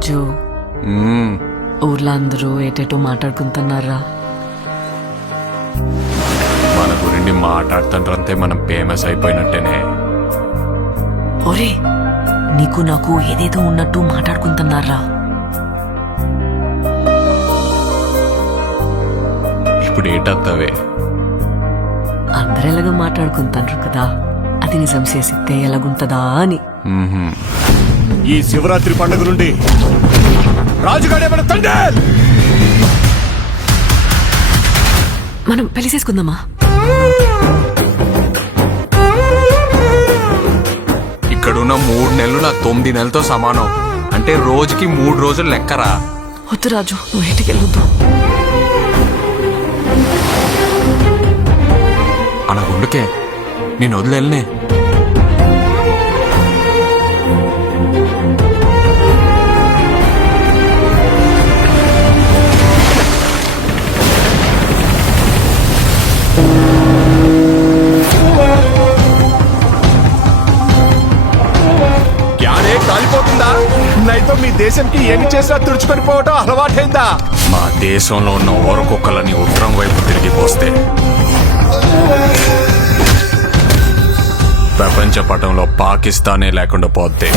రాజు ఊర్లో అందరూ ఏటేటో మాట్లాడుకుంటున్నారా? మన గురించి మాట్లాడుతుంటే మనం ఫేమస్ అయిపోయినట్టేనే. ఒరే, నీకు నాకు ఏదేదో ఉన్నట్టు మాట్లాడుకుంటున్నారా? ఇప్పుడు ఏటత్తవే? అందరు ఎలాగో మాట్లాడుకుంటారు కదా, అది నిజం చేసిస్తే ఎలాగుంటదా అని. ఈ శివరాత్రి పండుగ నుండి రాజుగాడే మన తండ్రి. మనం పెళ్లి చేసుకుందామా? ఇక్కడున్న 3 నెలలు నా 9 నెలలతో సమానం. అంటే రోజుకి 3 రోజులు లెక్కరా. వద్దు రాజు, నువ్వు ఇంటికి వెళ్ళొద్దు. అలా గుండుకే నేను వదిలేనే. కాలిపోతుందా? నైతో మీ దేశంకి ఏమి చేసినా తుడుచుకొని పోవటం అలవాటైందా? మా దేశంలో ఉన్న ఓరకొక్కలని ఉత్తరం వైపు తిరిగిపోస్తే ప్రపంచ పటంలో పాకిస్తానే లేకుండా పోతే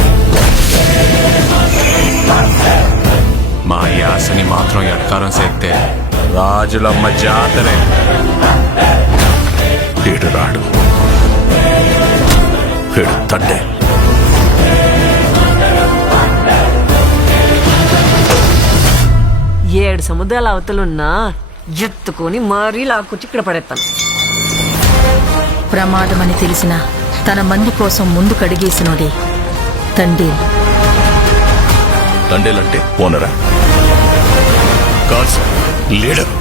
మా యాసని మాత్రం ఎట్కారం చేస్తే రాజులమ్మ జాతరే. ఈడు రాడు, ఈడు తండ్రి. ఏడు సముద్రాల అవతలున్నా ఎత్తుకొని మరీ లాక్కొచ్చి ఇక్కడ పడేస్తాను. ప్రమాదమని తెలిసిన తన మంది కోసం ముందు కడిగేసినోడే తండేల్. తండేలంటే ఓనరా? కాదు, లీడర్.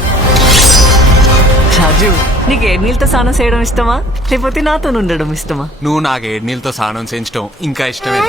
రాజు, నీకు ఏడు నీళ్ళతో స్నానం చేయడం ఇష్టమా, లేకపోతే నాతో ఉండడం ఇష్టమా? నువ్వు నాకు 7 నీళ్ళతో స్నానం చేయించడం ఇంకా ఇష్టమే.